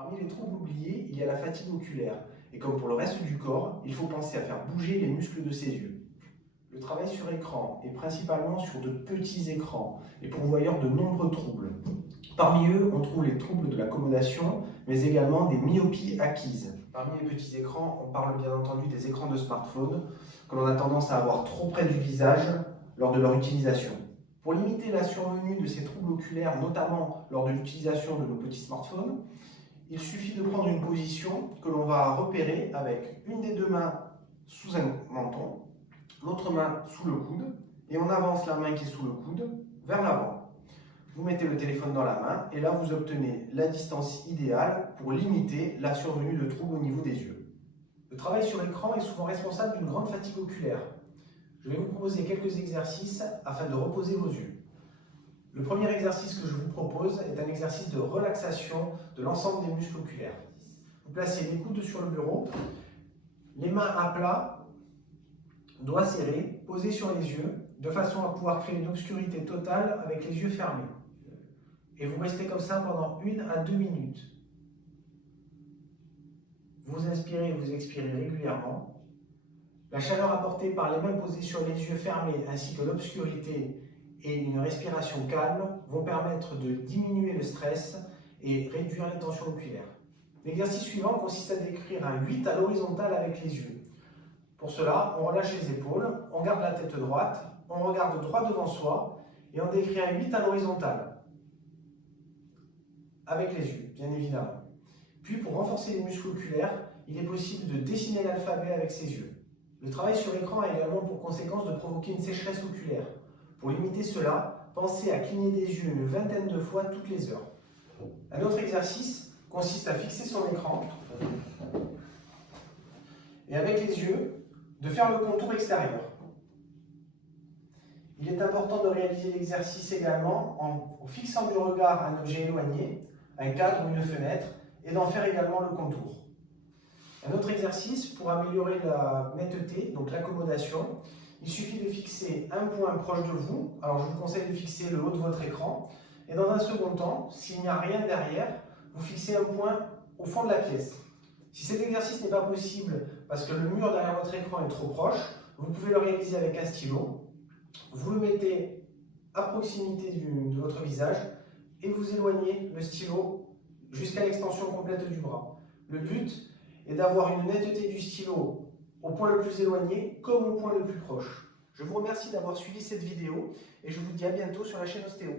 Parmi les troubles oubliés, il y a la fatigue oculaire. Et comme pour le reste du corps, il faut penser à faire bouger les muscles de ses yeux. Le travail sur écran est principalement sur de petits écrans et pourvoyeurs de nombreux troubles. Parmi eux, on trouve les troubles de l'accommodation, mais également des myopies acquises. Parmi les petits écrans, on parle bien entendu des écrans de smartphone que l'on a tendance à avoir trop près du visage lors de leur utilisation. Pour limiter la survenue de ces troubles oculaires, notamment lors de l'utilisation de nos petits smartphones, il suffit de prendre une position que l'on va repérer avec une des deux mains sous un menton, l'autre main sous le coude, et on avance la main qui est sous le coude vers l'avant. Vous mettez le téléphone dans la main et là vous obtenez la distance idéale pour limiter la survenue de troubles au niveau des yeux. Le travail sur écran est souvent responsable d'une grande fatigue oculaire. Je vais vous proposer quelques exercices afin de reposer vos yeux. Le premier exercice que je vous propose est un exercice de relaxation de l'ensemble des muscles oculaires. Vous placez les coudes sur le bureau, les mains à plat, doigts serrés, posés sur les yeux, de façon à pouvoir créer une obscurité totale avec les yeux fermés. Et vous restez comme ça pendant 1 à 2 minutes. Vous inspirez et vous expirez régulièrement. La chaleur apportée par les mains posées sur les yeux fermés ainsi que l'obscurité et une respiration calme vont permettre de diminuer le stress et réduire la tension oculaire. L'exercice suivant consiste à décrire un 8 à l'horizontale avec les yeux. Pour cela, on relâche les épaules, on garde la tête droite, on regarde droit devant soi et on décrit un 8 à l'horizontale. Avec les yeux, bien évidemment. Puis pour renforcer les muscles oculaires, il est possible de dessiner l'alphabet avec ses yeux. Le travail sur écran a également pour conséquence de provoquer une sécheresse oculaire. Pour limiter cela, pensez à cligner des yeux une vingtaine de fois toutes les heures. Un autre exercice consiste à fixer son écran et avec les yeux, de faire le contour extérieur. Il est important de réaliser l'exercice également en fixant du regard un objet éloigné, un cadre ou une fenêtre, et d'en faire également le contour. Un autre exercice pour améliorer la netteté, donc l'accommodation, il suffit de fixer un point proche de vous. Alors je vous conseille de fixer le haut de votre écran. Et dans un second temps, s'il n'y a rien derrière, vous fixez un point au fond de la pièce. Si cet exercice n'est pas possible parce que le mur derrière votre écran est trop proche, vous pouvez le réaliser avec un stylo. Vous le mettez à proximité de votre visage et vous éloignez le stylo jusqu'à l'extension complète du bras. Le but est d'avoir une netteté du stylo au point le plus éloigné comme au point le plus proche. Je vous remercie d'avoir suivi cette vidéo et je vous dis à bientôt sur la chaîne Ostéo.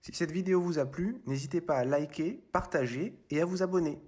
Si cette vidéo vous a plu, n'hésitez pas à liker, partager et à vous abonner.